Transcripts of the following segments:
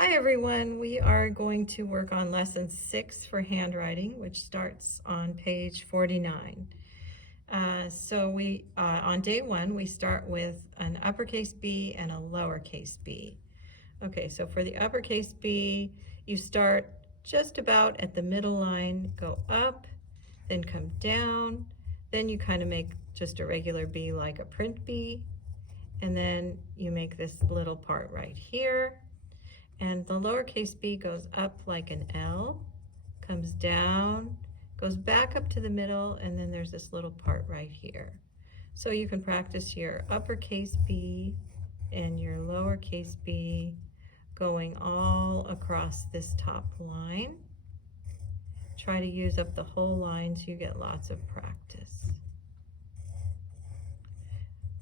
Hi everyone, we are going to work on lesson 6 for handwriting, which starts on page 49. On day 1, we start with an uppercase B and a lowercase b. Okay, so for the uppercase B, you start just about at the middle line, go up, then come down, then you kind of make just a regular B like a print B, and then you make this little part right here. And the lowercase b goes up like an L, comes down, goes back up to the middle, and then there's this little part right here. So you can practice your uppercase B and your lowercase b going all across this top line. Try to use up the whole line so you get lots of practice.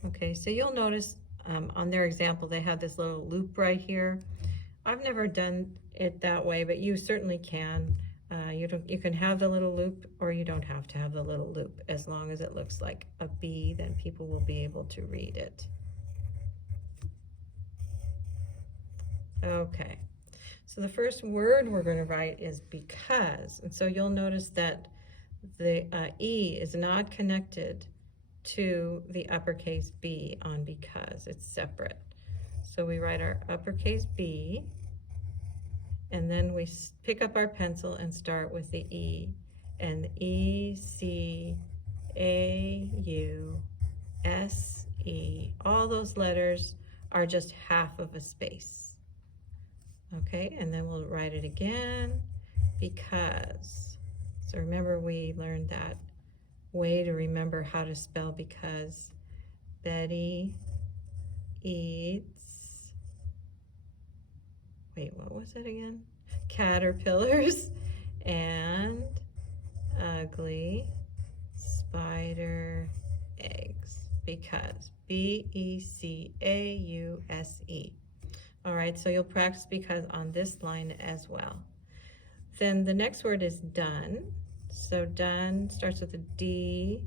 Okay, so you'll notice on their example they have this little loop right here. I've never done it that way, but you certainly can. You can have the little loop, or you don't have to have the little loop. As long as it looks like a B, then people will be able to read it. Okay, so the first word we're going to write is because. And so you'll notice that the E is not connected to the uppercase B on because. It's separate. So we write our uppercase B, and then we pick up our pencil and start with the E, and E, C, A, U, S, E, all those letters are just half of a space. Okay, and then we'll write it again, because. So remember, we learned that way to remember how to spell because. Betty eats, wait, what was it again? Caterpillars and ugly spider eggs, because B-E-C-A-U-S-E. All right, so you'll practice because on this line as well. Then the next word is done. So done starts with a D,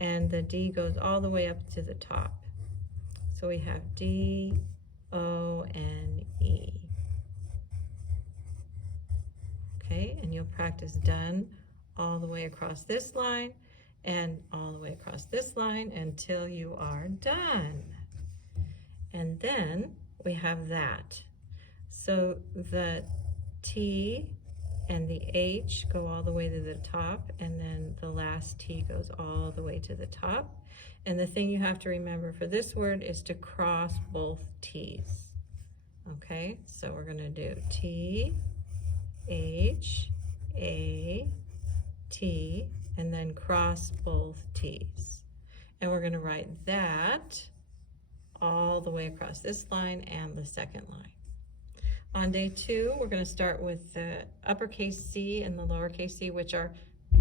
and the D goes all the way up to the top. So we have D-O-N-E. Okay, and you'll practice done all the way across this line and all the way across this line until you are done. And then we have that. So the T and the H go all the way to the top, and then the last T goes all the way to the top. And the thing you have to remember for this word is to cross both T's. Okay, so we're going to do T, H, A, T, and then cross both T's. And we're going to write that all the way across this line and the second line. On day 2, we're going to start with the uppercase C and the lowercase c, which are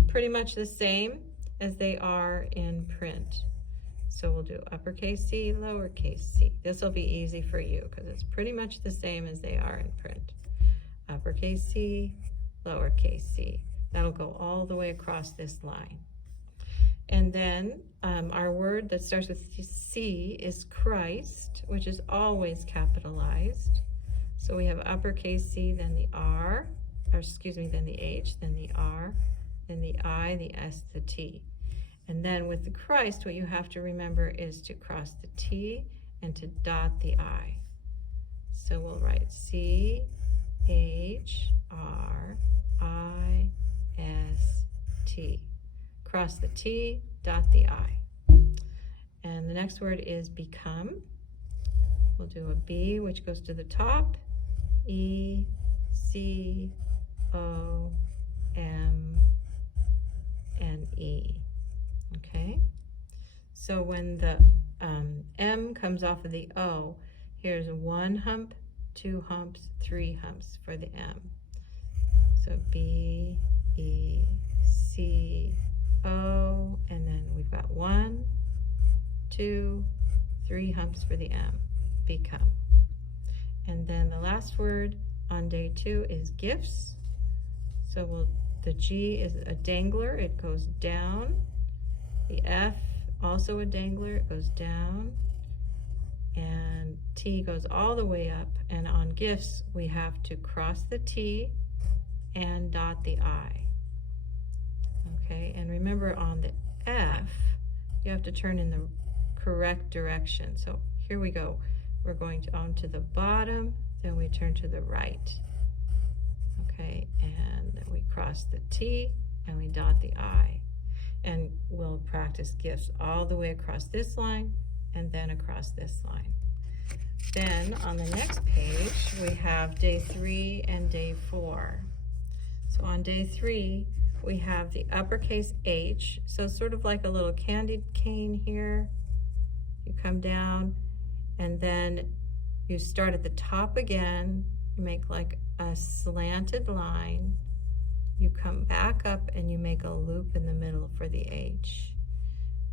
pretty much the same as they are in print. So we'll do uppercase C, lowercase c. This will be easy for you because it's pretty much the same as they are in print. Uppercase C, lowercase c. That'll go all the way across this line. And then our word that starts with C is Christ, which is always capitalized. So we have uppercase C, then the R, then the H, then the R, then the I, the S, the T. And then with the Christ, what you have to remember is to cross the T and to dot the I. So we'll write C, H, R, I, S, T. Cross the T, dot the I. And the next word is become. We'll do a B, which goes to the top. E, C, O, M, and E. Okay? So when the M comes off of the O, here's 1 hump, 2 humps, 3 humps for the M. So B, E, C, O, and then we've got 1, 2, 3 humps for the M. Become. And then the last word on day 2 is gifts. So the G is a dangler, it goes down. The F, also a dangler, it goes down. and T goes all the way up, and on gifts we have to cross the T and dot the I. Okay, and remember on the F you have to turn in the correct direction. So here we go. We're going on to the bottom, then we turn to the right. Okay, and then we cross the T and we dot the I. And we'll practice gifts all the way across this line and then across this line. Then on the next page we have day 3 and day 4. So on day 3 we have the uppercase H, so sort of like a little candy cane here. You come down and then you start at the top again, you make like a slanted line, you come back up and you make a loop in the middle for the H.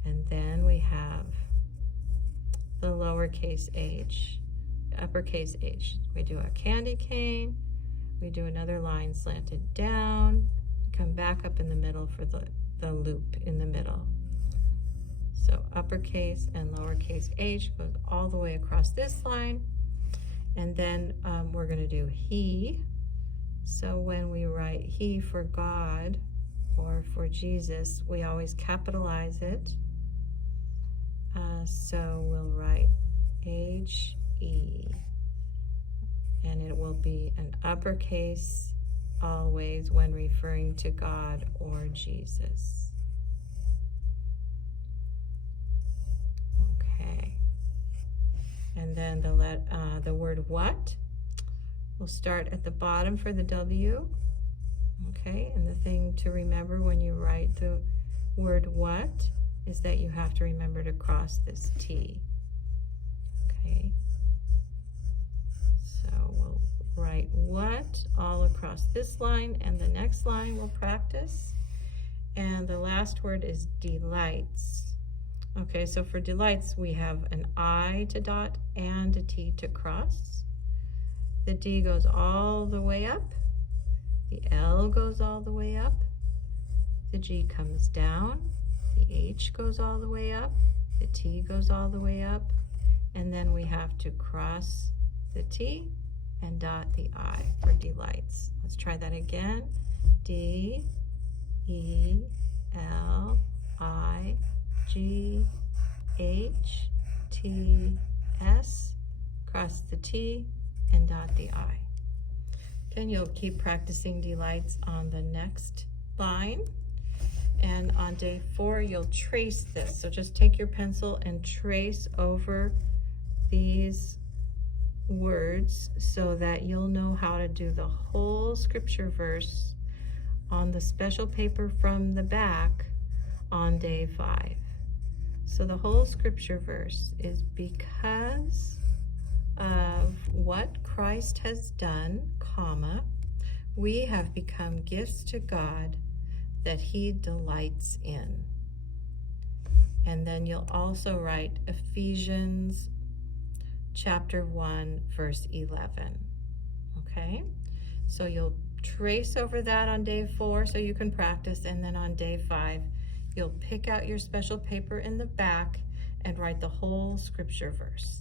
And then we have the lowercase h, the uppercase H. We do a candy cane, we do another line slanted down, come back up in the middle for the loop in the middle. So uppercase and lowercase h goes all the way across this line. And then we're going to do he. So when we write he for God or for Jesus, we always capitalize it. So we'll write H-E, and it will be an uppercase always when referring to God or Jesus. Okay. And then the word what, we'll start at the bottom for the W. Okay, and the thing to remember when you write the word what is that you have to remember to cross this T. Okay, so we'll write what all across this line, and the next line we'll practice. And the last word is delights. Okay, so for delights we have an I to dot and a T to cross. The D goes all the way up, the L goes all the way up, the G comes down, the H goes all the way up, the T goes all the way up, and then we have to cross the T and dot the I for delights. Let's try that again. D, E, L, I, G, H, T, S, cross the T and dot the I. Then you'll keep practicing delights on the next line. And on day 4, you'll trace this. So just take your pencil and trace over these words so that you'll know how to do the whole scripture verse on the special paper from the back on day 5. So the whole scripture verse is because of what Christ has done, comma, we have become gifts to God that he delights in. And then you'll also write Ephesians chapter 1 verse 11. Okay, so you'll trace over that on day 4 so you can practice, and then on day 5 you'll pick out your special paper in the back and write the whole scripture verse.